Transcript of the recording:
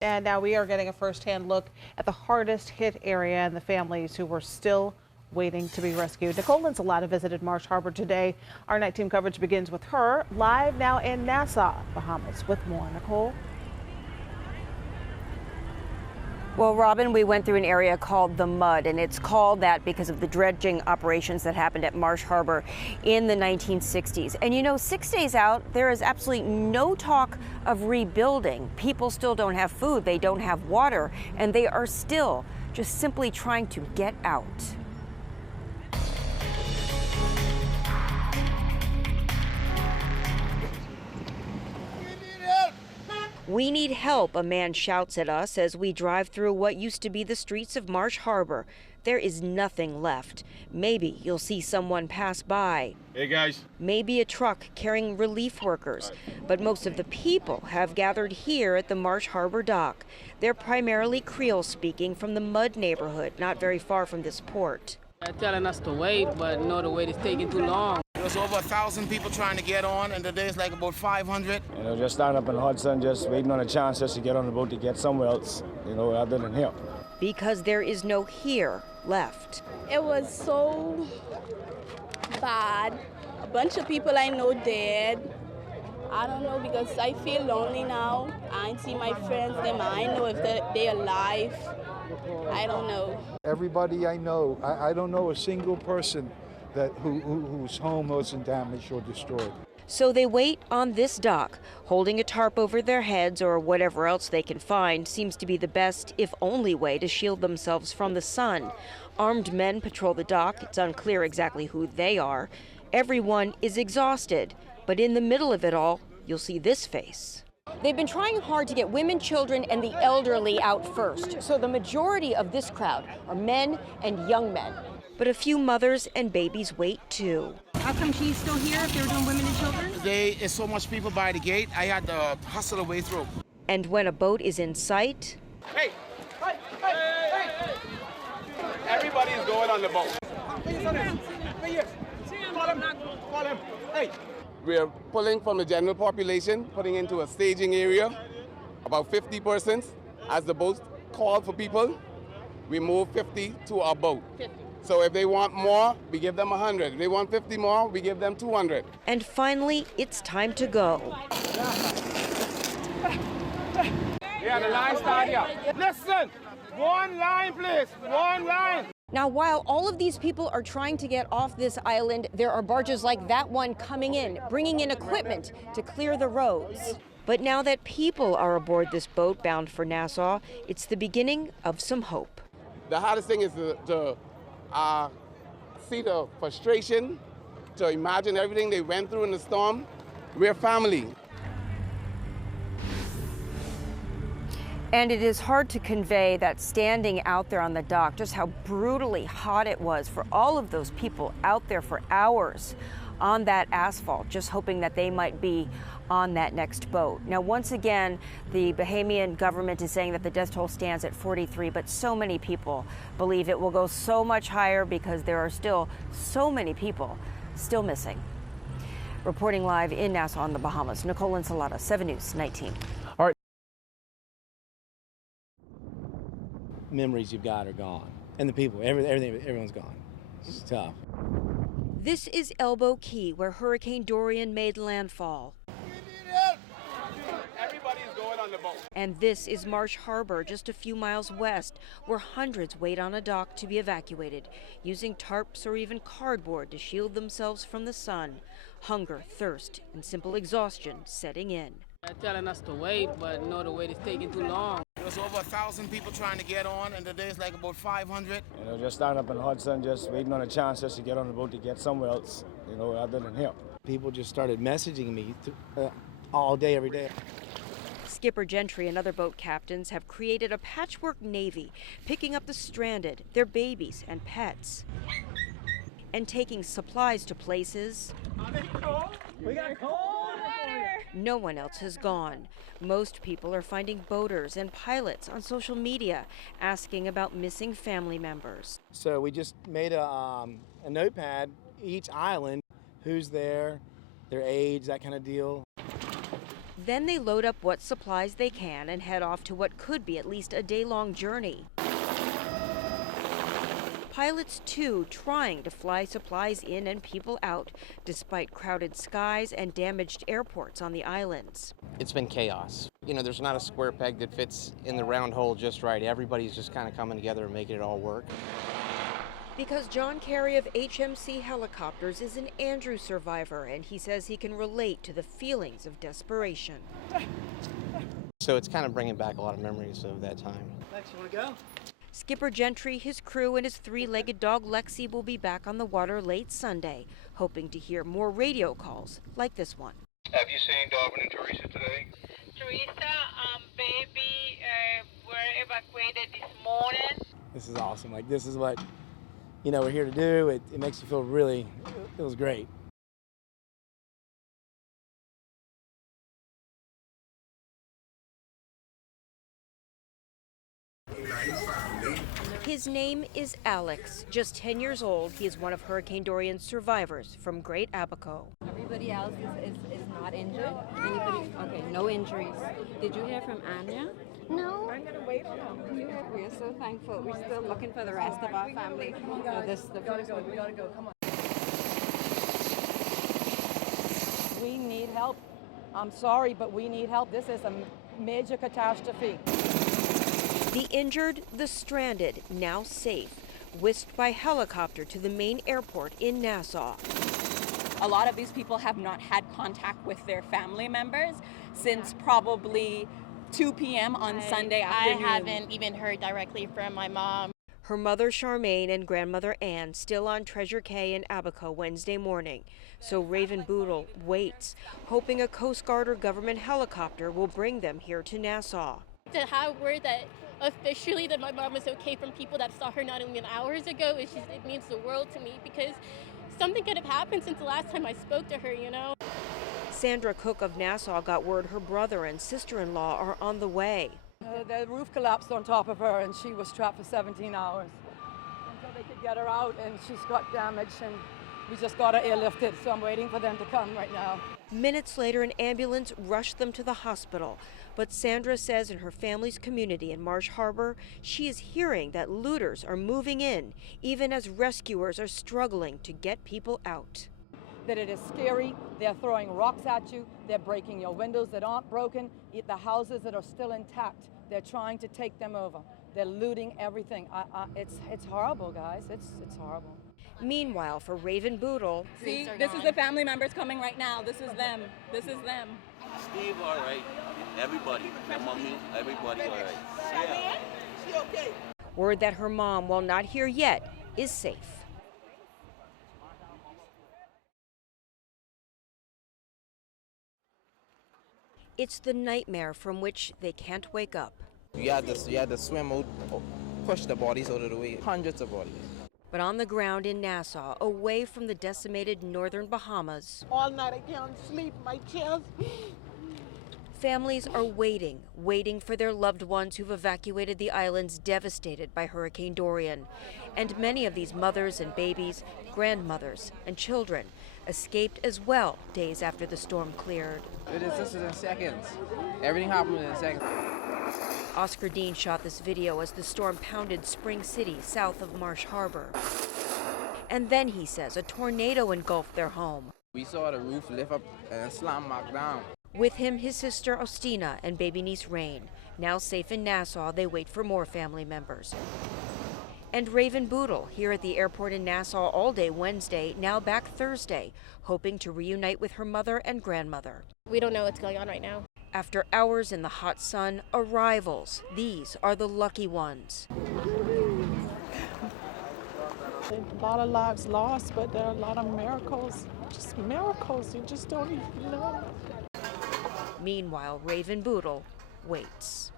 And now we are getting a first-hand look at the hardest hit area and the families who were still waiting to be rescued. Nicole Insalata visited Marsh Harbor today. Our night team coverage begins with her live now in Nassau, Bahamas with more. Nicole? Well, Robin, we went through an area called the Mud, and it's called that because of the dredging operations that happened at Marsh Harbor in the 1960s. And you know, 6 days out, there is absolutely no talk of rebuilding. People still don't have food, they don't have water, and they are still just simply trying to get out. We need help, a man shouts at us as we drive through what used to be the streets of Marsh Harbor. There is nothing left. Maybe you'll see someone pass by. Hey guys. Maybe a truck carrying relief workers. But most of the people have gathered here at the Marsh Harbor dock. They're primarily Creole speaking from the Mud neighborhood, not very far from this port. They're telling us to wait, but no, the wait is taking too long. There's over 1,000 people trying to get on, and today it's like about 500. You know, just standing up in the Hudson, just waiting on a chance just to get on the boat to get somewhere else, you know, other than here. Because there is no here left. It was so bad. A bunch of people I know dead. I don't know, because I feel lonely now. I ain't see my friends, them. I know if they're alive. I don't know. Everybody I know, I don't know a single person whose home wasn't damaged or destroyed. So they wait on this dock, holding a tarp over their heads or whatever else they can find. Seems to be the best, if only, way to shield themselves from the sun. Armed men patrol the dock. It's unclear exactly who they are. Everyone is exhausted, but in the middle of it all, you'll see this face. They've been trying hard to get women, children, and the elderly out first. So the majority of this crowd are men and young men. But a few mothers and babies wait too. How come she's still here if they were doing women and children? There's so much people by the gate, I had to hustle the way through. And when a boat is in sight... Hey! Hey! Hey! Hey! Everybody's going on the boat. Call him. Hey! We're pulling from the general population, putting into a staging area, about 50 persons. As the boat called for people, we move 50 to our boat. 50. So if they want more, we give them 100. If they want 50 more, we give them 200. And finally, it's time to go. Yeah, the line start here. Listen, one line, please, one line. Now, while all of these people are trying to get off this island, there are barges like that one coming in, bringing in equipment to clear the roads. But now that people are aboard this boat bound for Nassau, it's the beginning of some hope. The hardest thing is to see the frustration, to imagine everything they went through in the storm. We're family. And it is hard to convey that standing out there on the dock, just how brutally hot it was for all of those people out there for hours on that asphalt, just hoping that they might be on that next boat. Now, once again, the Bahamian government is saying that the death toll stands at 43, but so many people believe it will go so much higher because there are still so many people still missing. Reporting live in Nassau in the Bahamas, Nicole Insalata, 7 News 19. Memories you've got are gone, and the people, everyone's gone. It's tough. This is Elbow Key, where Hurricane Dorian made landfall. Everybody's going on the boat. And this is Marsh Harbor, just a few miles west, where hundreds wait on a dock to be evacuated, using tarps or even cardboard to shield themselves from the sun. Hunger, thirst, and simple exhaustion setting in. They're telling us to wait, but no, the wait is taking too long. There's over 1,000 people trying to get on, and today it's like about 500. You know, just standing up in the Hudson, just waiting on a chance just to get on the boat to get somewhere else, you know, other than here. People just started messaging me all day, every day. Skipper Gentry and other boat captains have created a patchwork navy, picking up the stranded, their babies and pets, and taking supplies to places We got cold water. no one else has gone. Most people are finding boaters and pilots on social media asking about missing family members. So we just made a notepad, each island, who's there, their age, that kind of deal. Then they load up what supplies they can and head off to what could be at least a day-long journey. Pilots, too, trying to fly supplies in and people out, despite crowded skies and damaged airports on the islands. It's been chaos. You know, there's not a square peg that fits in the round hole just right. Everybody's just kind of coming together and making it all work. Because John Carey of HMC Helicopters is an Andrew survivor, and he says he can relate to the feelings of desperation. So it's kind of bringing back a lot of memories of that time. Lex, you want to go? Skipper Gentry, his crew, and his three-legged dog Lexi will be back on the water late Sunday, hoping to hear more radio calls like this one. Have you seen Darwin and Teresa today? Teresa, baby, were evacuated this morning. This is awesome. Like, this is what, you know, we're here to do. It makes you feel really, it was great. His name is Alex. Just 10 years old, he is one of Hurricane Dorian's survivors from Great Abaco. Everybody else is not injured? Anybody? Okay, no injuries. Did you hear from Anya? No. I'm going to wait for them. We're so thankful. We're still looking for the rest of our family. We gotta go. Come on. We need help. I'm sorry, but we need help. This is a major catastrophe. The injured, the stranded, now safe, whisked by helicopter to the main airport in Nassau. A lot of these people have not had contact with their family members since probably 2 p.m. on Sunday afternoon. I haven't even heard directly from my mom. Her mother Charmaine and grandmother Ann still on Treasure Cay in Abaco Wednesday morning. So Raven Boodle waits, hoping a Coast Guard or government helicopter will bring them here to Nassau. To have word that officially that my mom is okay from people that saw her not even hours ago, it means the world to me, because something could have happened since the last time I spoke to her, you know. Sandra Cook of Nassau got word her brother and sister-in-law are on the way. The roof collapsed on top of her and she was trapped for 17 hours until they could get her out, and she's got damage, and we just got her airlifted, so I'm waiting for them to come right now. Minutes later, an ambulance rushed them to the hospital. But Sandra says in her family's community in Marsh Harbor, she is hearing that looters are moving in, even as rescuers are struggling to get people out. That it is scary. They're throwing rocks at you. They're breaking your windows that aren't broken. The houses that are still intact, they're trying to take them over. They're looting everything. It's horrible, guys. It's horrible. Meanwhile, for Raven Boodle, see, this is the family members coming right now. This is them. This is them. Steve, all right. Everybody, my mommy, everybody, all right. Yeah. She okay? Word that her mom, while not here yet, is safe. It's the nightmare from which they can't wake up. You had to swim out, push the bodies out of the way, hundreds of bodies. But on the ground in Nassau, away from the decimated northern Bahamas, All night I can't sleep, my chest. families are waiting for their loved ones who've evacuated the islands devastated by Hurricane Dorian. And many of these mothers and babies, grandmothers and children escaped as well days after the storm cleared. This is in seconds. Everything happened in seconds. Oscar Dean shot this video as the storm pounded Spring City south of Marsh Harbor. And then, he says, a tornado engulfed their home. We saw the roof lift up and slam back down. With him, his sister Ostina and baby niece Rain. Now safe in Nassau, they wait for more family members. And Raven Boodle, here at the airport in Nassau all day Wednesday, now back Thursday, hoping to reunite with her mother and grandmother. We don't know what's going on right now. After hours in the hot sun, arrivals. These are the lucky ones. A lot of lives lost, but there are a lot of miracles. Just miracles. You just don't even know. Meanwhile, Raven Boodle waits.